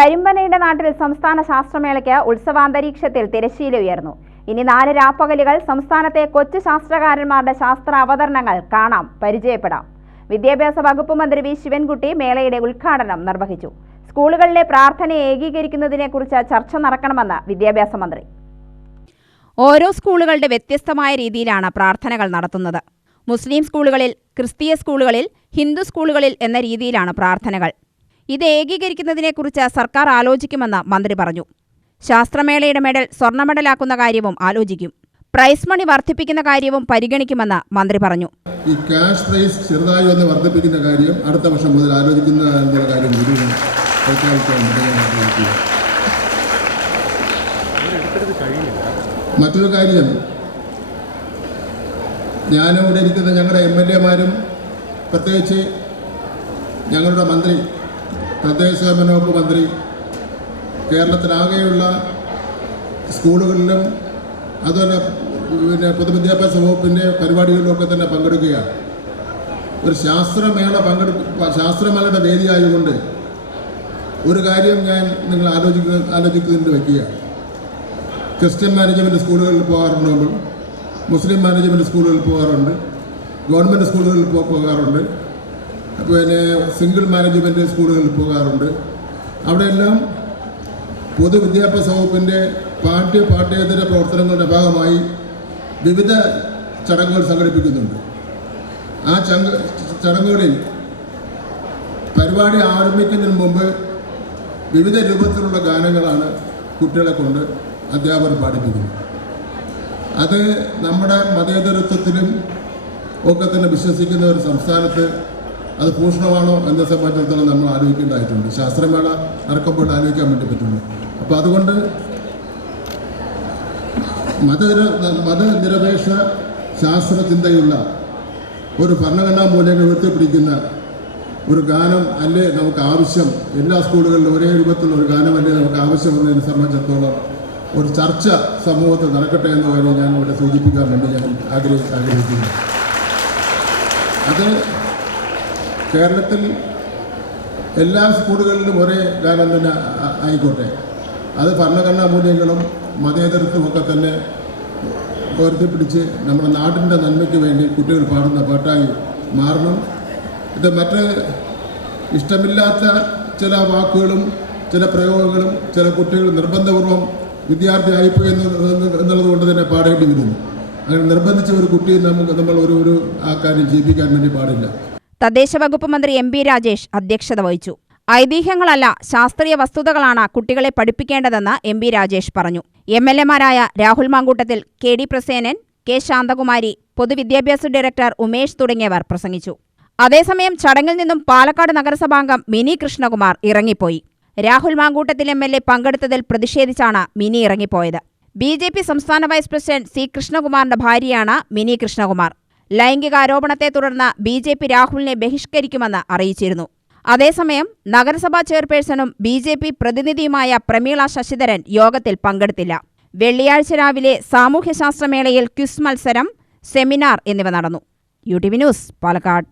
കരിമ്പനയുടെ നാട്ടിൽ സംസ്ഥാന ശാസ്ത്രമേളയ്ക്ക് ഉത്സവാന്തരീക്ഷത്തിൽ തിരശ്ശീല ഉയർന്നു. ഇനി നാല് രാപ്പകലുകൾ സംസ്ഥാനത്തെ കൊച്ചു ശാസ്ത്രകാരന്മാരുടെ ശാസ്ത്ര അവതരണങ്ങൾ കാണാം പരിചയപ്പെടാം. വിദ്യാഭ്യാസ വകുപ്പ് മന്ത്രി വി. ശിവൻകുട്ടി മേളയുടെ ഉദ്ഘാടനം നിർവഹിച്ചു. സ്കൂളുകളിലെ പ്രാർത്ഥനയെ ഏകീകരിക്കുന്നതിനെക്കുറിച്ച് ചർച്ച നടക്കണമെന്ന് വിദ്യാഭ്യാസ മന്ത്രി. ഓരോ സ്കൂളുകളുടെ വ്യത്യസ്തമായ രീതിയിലാണ് പ്രാർത്ഥനകൾ നടത്തുന്നത്. മുസ്ലിം സ്കൂളുകളിൽ ക്രിസ്തീയ സ്കൂളുകളിൽ ഹിന്ദു സ്കൂളുകളിൽ എന്ന രീതിയിലാണ് പ്രാർത്ഥനകൾ. ഇത് ഏകീകരിക്കുന്നതിനെക്കുറിച്ച് സർക്കാർ ആലോചിക്കുമെന്ന് മന്ത്രി പറഞ്ഞു. ശാസ്ത്രമേളയുടെ മെഡൽ സ്വർണ മെഡലാക്കുന്ന കാര്യവും ആലോചിക്കും. പ്രൈസ് മണി വർദ്ധിപ്പിക്കുന്ന കാര്യവും പരിഗണിക്കുമെന്ന് മന്ത്രി പറഞ്ഞു. ഈ ക്യാഷ് പ്രൈസ് ചെറുതായി ഒന്ന് വർദ്ധിപ്പിക്കുന്ന കാര്യം അടുത്ത വർഷം മുതൽ ആലോചിക്കുന്ന. മറ്റൊരു കാര്യം. ഞാനിവിടെ ഇരിക്കുന്ന ഞങ്ങളുടെ എം എൽ എമാരും പ്രത്യേകിച്ച് ഞങ്ങളുടെ മന്ത്രി തദ്ദേശ സ്വയംഭരണ വകുപ്പ് മന്ത്രി കേരളത്തിലാകെയുള്ള സ്കൂളുകളിലും അതുപോലെ പിന്നെ പൊതുവിദ്യാഭ്യാസ വകുപ്പിന്റെ പരിപാടികളിലൊക്കെ തന്നെ പങ്കെടുക്കുകയാണ്. ഒരു ശാസ്ത്രമേള പങ്കെടുക്ക ശാസ്ത്രമേളയുടെ വേദിയായതുകൊണ്ട് ഒരു കാര്യം ഞാൻ നിങ്ങൾ ആലോചിക്കുന്ന ആലോചിക്കുന്നതിന് വയ്ക്കുകയാണ് ക്രിസ്ത്യൻ മാനേജ്മെന്റ് സ്കൂളുകളിൽ പോകാറുണ്ട് മുസ്ലിം മാനേജ്മെന്റ് സ്കൂളുകളിൽ പോകാറുണ്ട് ഗവൺമെന്റ് സ്കൂളുകളിൽ പോകാറുണ്ട്. പിന്നെ സിംഗിൾ മാനേജ്മെന്റ് സ്കൂളുകളിൽ പോകാറുണ്ട്. അവിടെയെല്ലാം പൊതുവിദ്യാഭ്യാസ വകുപ്പിന്റെ പാഠ്യ പാഠ്യേതര പ്രവർത്തനങ്ങളുടെ ഭാഗമായി വിവിധ ചടങ്ങുകൾ സംഘടിപ്പിക്കുന്നുണ്ട്. ആ ചങ്ങ ചടങ്ങുകളിൽ പരിപാടി ആരംഭിക്കുന്നതിന് മുമ്പ് വിവിധ രൂപത്തിലുള്ള ഗാനങ്ങളാണ് കുട്ടികളെ കൊണ്ട് അധ്യാപകർ പാടിപ്പിക്കുന്നത്. അത് നമ്മുടെ മതേതരത്വത്തിലും ഒക്കെ തന്നെ വിശ്വസിക്കുന്ന ഒരു സംസ്ഥാനത്ത് അത് ഭൂഷണമാണോ എന്നെ സംബന്ധിച്ചിടത്തോളം നമ്മൾ ആലോചിക്കേണ്ടതായിട്ടുണ്ട്. ശാസ്ത്രമേള നടക്കുമ്പോൾ ആലോചിക്കാൻ വേണ്ടി പറ്റുള്ളൂ. അപ്പോൾ അതുകൊണ്ട് മതനിര മതനിരപേക്ഷ ശാസ്ത്ര ചിന്തയുള്ള ഒരു ഭരണഘടനാ മൂല്യങ്ങൾ ഉയർത്തിപ്പിടിക്കുന്ന ഒരു ഗാനം അല്ലേ നമുക്ക് ആവശ്യം? എല്ലാ സ്കൂളുകളിലും ഒരേ രൂപത്തിലുള്ള ഒരു ഗാനം അല്ലേ നമുക്ക് ആവശ്യമെന്നതിനെ സംബന്ധിച്ചിടത്തോളം ഒരു ചർച്ച സമൂഹത്തിൽ നടക്കട്ടെ എന്ന് കാര്യം ഞാൻ ഇവിടെ സൂചിപ്പിക്കാൻ വേണ്ടി ഞാൻ ആഗ്രഹി ആഗ്രഹിക്കുന്നു. അത് കേരളത്തിൽ എല്ലാ സ്കൂളുകളിലും ഒരേ ഗാനം തന്നെ ആയിക്കോട്ടെ. അത് ഭരണഘടനാ മൂല്യങ്ങളും മതേതരത്വം ഒക്കെ തന്നെ ഉയർത്തിപ്പിടിച്ച് നമ്മുടെ നാടിന്റെ നന്മയ്ക്ക് വേണ്ടി കുട്ടികൾ പാടുന്ന പാട്ടായി മാറണം. ഇത് മറ്റ് ഇഷ്ടമില്ലാത്ത ചില വാക്കുകളും ചില പ്രയോഗങ്ങളും ചില കുട്ടികൾ നിർബന്ധപൂർവം വിദ്യാർത്ഥി ആയിപ്പോയി എന്ന് എന്നുള്ളത് കൊണ്ട് തന്നെ പാടേണ്ടി വരുന്നു. അങ്ങനെ നിർബന്ധിച്ച ഒരു കുട്ടിയെ നമുക്ക് നമ്മൾ ഒരു ഒരു ആ കാര്യം ജീവിക്കാൻ വേണ്ടി പാടില്ല. തദ്ദേശ വകുപ്പ് മന്ത്രി എം പി രാജേഷ് അധ്യക്ഷത വഹിച്ചു. ഐതിഹ്യങ്ങളല്ല ശാസ്ത്രീയ വസ്തുതകളാണ് കുട്ടികളെ പഠിപ്പിക്കേണ്ടതെന്ന് എം പി രാജേഷ് പറഞ്ഞു. M L എമാരായ Rahul Mankoottathil K D Prasenan K Shanthakumari പൊതുവിദ്യാഭ്യാസ ഡയറക്ടർ ഉമേഷ് തുടങ്ങിയവർ പ്രസംഗിച്ചു. അതേസമയം ചടങ്ങിൽ നിന്നും പാലക്കാട് നഗരസഭാംഗം മിനി കൃഷ്ണകുമാർ ഇറങ്ങിപ്പോയി. Rahul Mankoottathil M L A പങ്കെടുത്തതിൽ പ്രതിഷേധിച്ചാണ് മിനി ഇറങ്ങിപ്പോയത്. ബി ജെ പി സംസ്ഥാന വൈസ് പ്രസിഡന്റ് സി കൃഷ്ണകുമാറിന്റെ ഭാര്യയാണ് മിനി കൃഷ്ണകുമാർ. ലൈംഗികാരോപണത്തെ തുടർന്ന് ബി ജെ പി രാഹുലിനെ ബഹിഷ്കരിക്കുമെന്ന് അറിയിച്ചിരുന്നു. അതേസമയം നഗരസഭാ ചെയർപേഴ്സണും ബി ജെ പി പ്രതിനിധിയുമായ പ്രമീള ശശിധരൻ യോഗത്തിൽ പങ്കെടുത്തില്ല. വെള്ളിയാഴ്ച രാവിലെ സാമൂഹ്യശാസ്ത്രമേളയിൽ ക്വിസ് മത്സരം സെമിനാർ എന്നിവ നടന്നു. U T V news Palakkad.